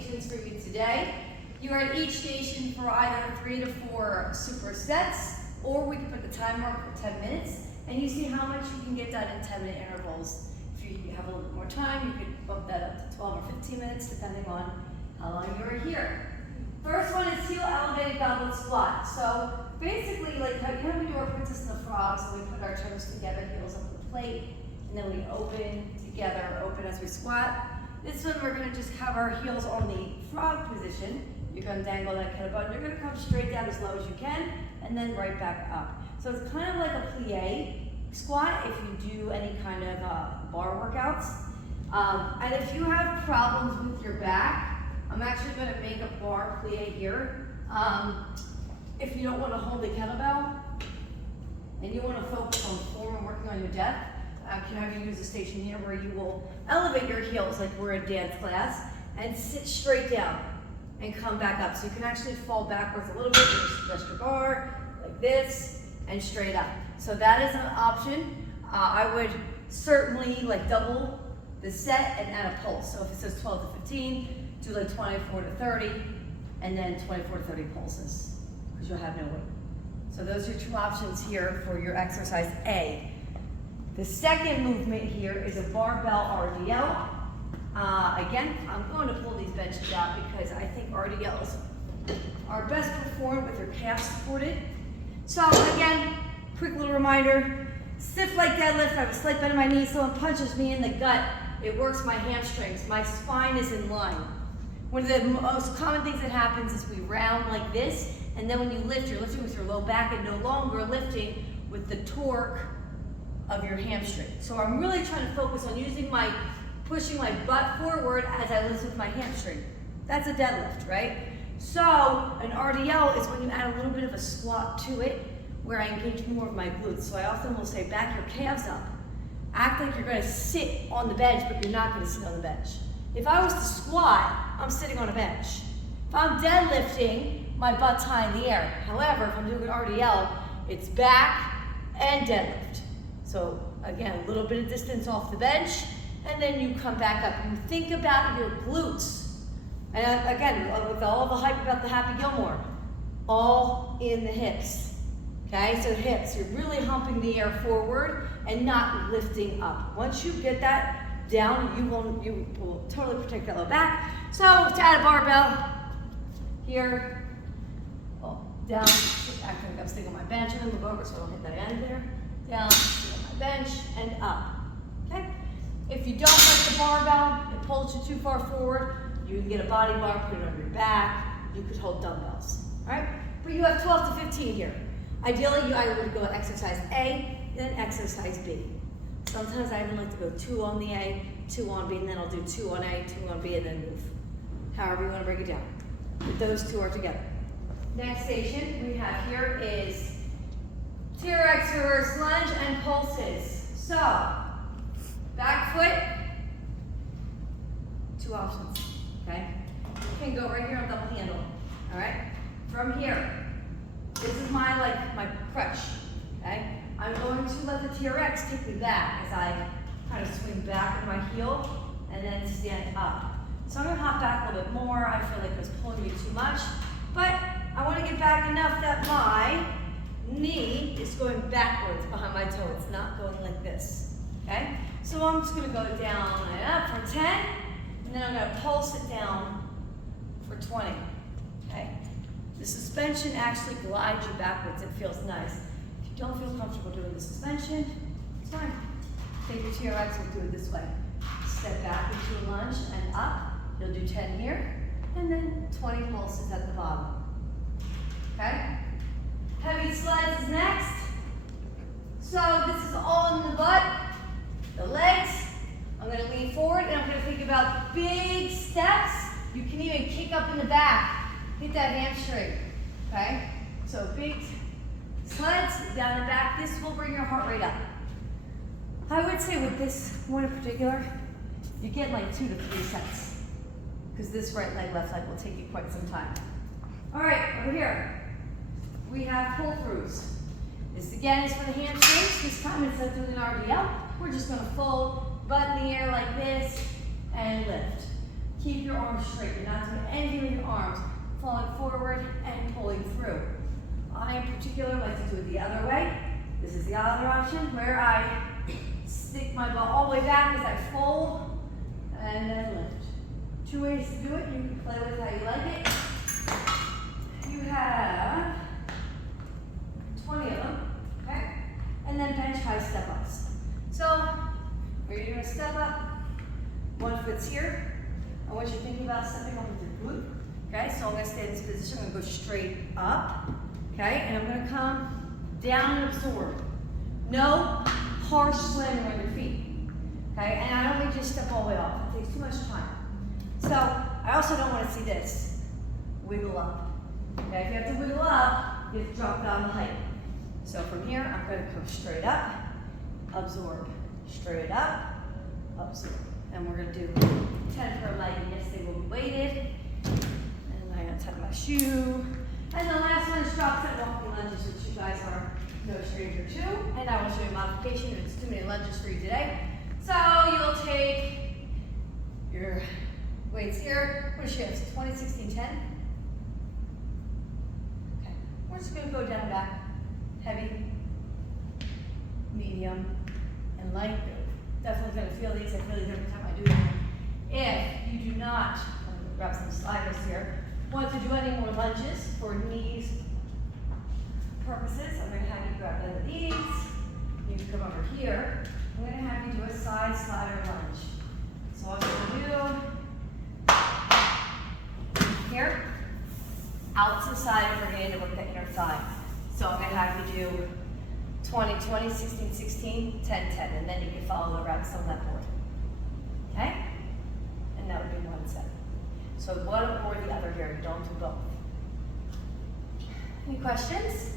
stations for you today. You are at each station for either 3 to 4 supersets, or we can put the timer up for 10 minutes, and you see how much you can get done in 10-minute intervals. If you have a little bit more time, you could bump that up to 12 or 15 minutes, depending on how long you are here. First one is heel elevated goblet squat. So basically, like how we do our Princess and the Frog, so we put our toes together, heels up the plate, and then we open together, open as we squat. This one, we're going to just have our heels on the frog position. You're going to dangle that kettlebell. You're going to come straight down as low as you can, and then right back up. So it's kind of like a plie squat if you do any kind of bar workouts. And if you have problems with your back, I'm actually going to make a bar plie here. If you don't want to hold the kettlebell and you want to focus on form and working on your depth, I can have you use a station here where you will elevate your heels like we're in dance class and sit straight down and come back up. So you can actually fall backwards a little bit, you just adjust your bar like this and straight up. So that is an option. I would certainly like double the set and add a pulse. So if it says 12 to 15, do like 24 to 30 and then 24 to 30 pulses because you'll have no weight. So those are your two options here for your exercise A. The second movement here is a barbell RDL. Again, I'm going to pull these benches out because I think RDLs are best performed with your calves supported. So again, quick little reminder, stiff leg deadlift, I have a slight bend in my knee, someone punches me in the gut, it works my hamstrings, my spine is in line. One of the most common things that happens is we round like this, and then when you lift, you're lifting with your low back and no longer lifting with the torque of your hamstring. So I'm really trying to focus on pushing my butt forward as I lift with my hamstring. That's a deadlift, right? So an RDL is when you add a little bit of a squat to it where I engage more of my glutes. So I often will say back your calves up. Act like you're gonna sit on the bench, but you're not gonna sit on the bench. If I was to squat, I'm sitting on a bench. If I'm deadlifting, my butt's high in the air. However, if I'm doing an RDL, it's back and deadlift. So again, a little bit of distance off the bench, and then you come back up. You think about your glutes. And again, with all the hype about the Happy Gilmore, all in the hips. Okay, so hips, you're really humping the air forward and not lifting up. Once you get that down, you will totally protect that low back. So to add a barbell, here, down, acting like I'm sitting on my bench, and then move over so I don't hit that end there. Down, sit on my bench, and up, okay? If you don't like the barbell, it pulls you too far forward, you can get a body bar, put it on your back, you could hold dumbbells, all right? But you have 12 to 15 here. Ideally, I would go exercise A, then exercise B. Sometimes I even like to go 2 on the A, 2 on B, and then I'll do 2 on A, 2 on B, and then move. However you want to break it down. But those two are together. Next station we have here is TRX reverse lunge and pulses. So, back foot, 2 options, okay? You can go right here on double handle, all right? From here, this is my crutch, okay? I'm going to let the TRX take me back as I kind of swing back with my heel and then stand up. So I'm gonna hop back a little bit more. I feel like it's pulling me too much, but I wanna get back enough that my knee is going backwards behind my toe. It's not going like this, okay? So I'm just gonna go down and up for 10, and then I'm gonna pulse it down for 20, okay? The suspension actually glides you backwards. It feels nice. If you don't feel comfortable doing the suspension, it's fine. Take your TRX and do it this way. Step back into a lunge and up. You'll do 10 here, and then 20 pulses at the bottom, okay? Heavy sleds is next. So this is all in the butt, the legs. I'm gonna lean forward, and I'm gonna think about big steps. You can even kick up in the back, hit that hamstring, okay? So big sleds, down and back. This will bring your heart rate up. I would say with this one in particular, you get like 2 to 3 sets, because this right leg, left leg will take you quite some time. All right, over here, we have pull-throughs. This again is for the hamstrings. This time instead of doing an RDL, we're just gonna fold, butt in the air like this, and lift. Keep your arms straight. You're not doing anything with your arms. Falling forward and pulling through. I in particular like to do it the other way. This is the other option where I stick my butt all the way back as I fold and then lift. 2 ways to do it. You can play with how you like it. You have 20 of them, okay? And then bench high step ups. So, where you're gonna step up, 1 foot's here. I want you to think about stepping up with your glute. Okay, so I'm gonna stay in this position. I'm gonna go straight up, okay? And I'm gonna come down and absorb. No harsh slamming on your feet, okay? And I don't need you to step all the way off. It takes too much time. So, I also don't wanna see this. Wiggle up. Okay, if you have to wiggle up, you have to drop down the height. So from here, I'm gonna go straight up, absorb. Straight up, absorb. And we're gonna do 10 per leg. Yes, they will be weighted. And I'm gonna tuck my shoe. And the last one is drop set walking lunges, which you guys are no stranger to. And I will show you a modification if it's too many lunges for you today. So you'll take your weights here. What is she have? 20, 16, 10? Okay. We're just gonna go down and back. Heavy, medium, and light. Definitely gonna feel these. I feel these every time I do them. If you do not, I'm gonna grab some sliders here, want to do any more lunges for knees purposes, I'm gonna have you grab one of these. You can come over here. I'm gonna have you do a side slider lunge. So what I'm gonna do here, out to the side over here to work the inner thigh. So I'm gonna have you do 20, 20, 16, 16, 10, 10, and then you can follow the reps on that board. Okay? And that would be 1 set. So one or the other here, don't do both. Any questions?